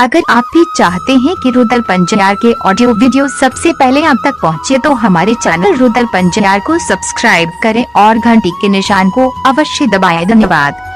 अगर आप भी चाहते हैं कि रुदल पंजयार के ऑडियो वीडियो सबसे पहले आप तक पहुंचे तो हमारे चैनल रुदल पंजयार को सब्सक्राइब करें और घंटी के निशान को अवश्य दबाएं। धन्यवाद।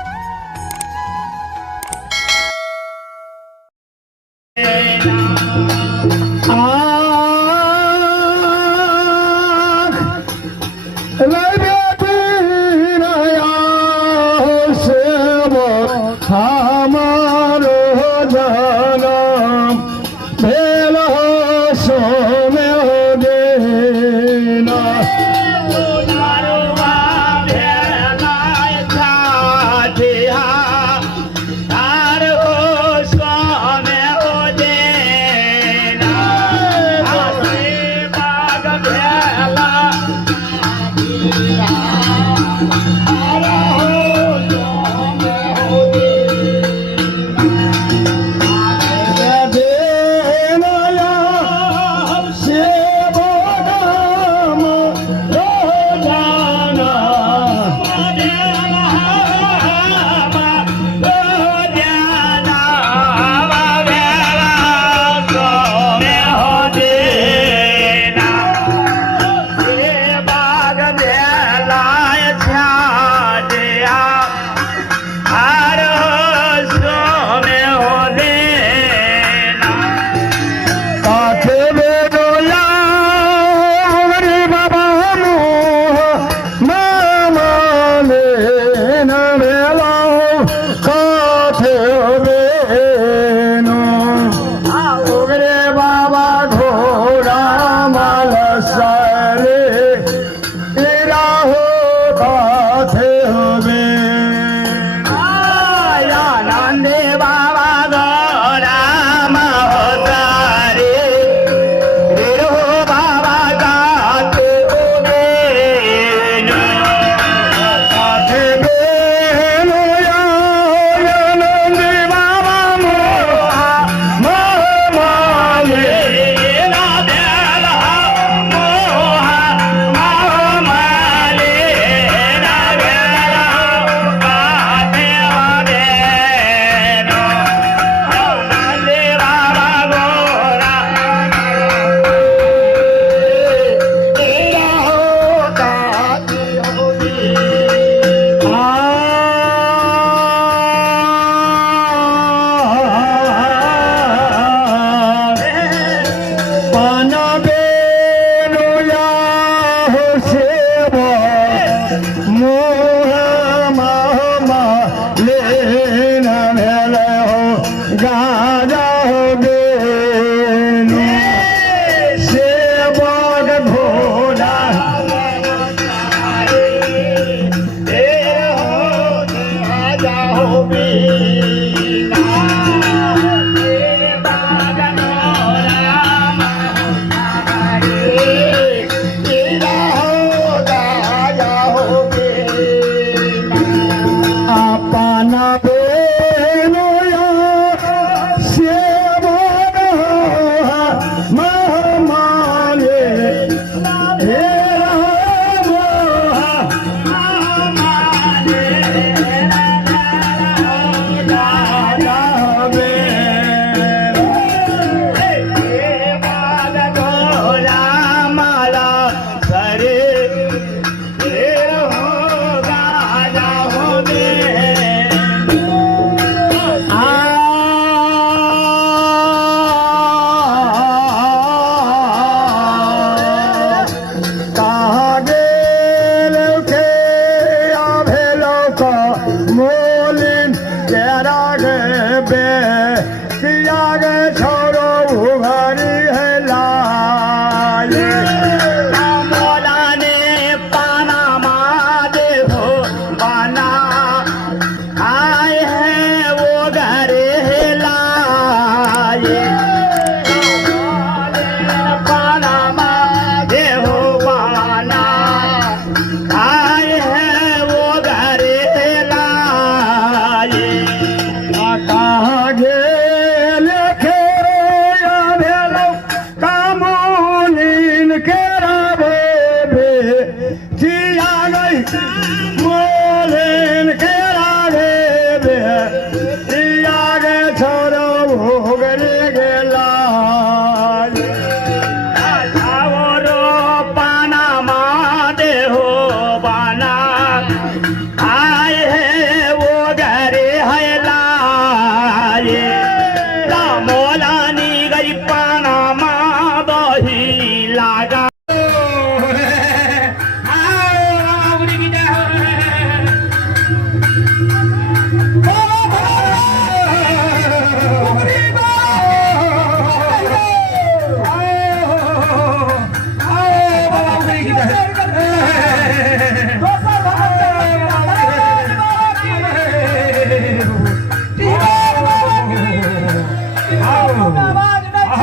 आवाज नहीं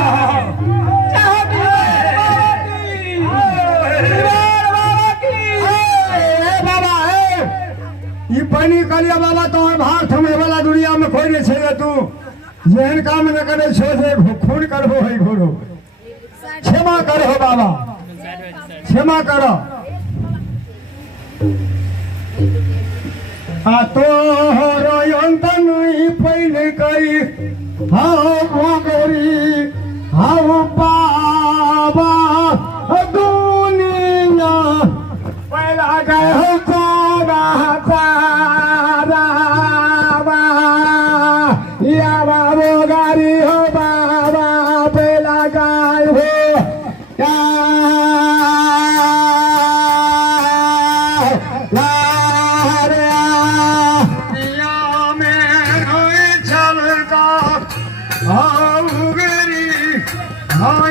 चाहो कि बाबा की बाबा की बाबा ये पानी कलिया बाबा तो भार थमे वाला दुनिया में कोई नहीं छे तू जेहन काम न करे छो से खून करबो है घोरो क्षमा करो बाबा क्षमा करो आ तो रोयंत नहीं पहले कई हाँ मगरी हाँ बाबा दुनिया पहला गए हो सारा सारा या बाबो गारी हो बाबा पहला गाय हो हाँ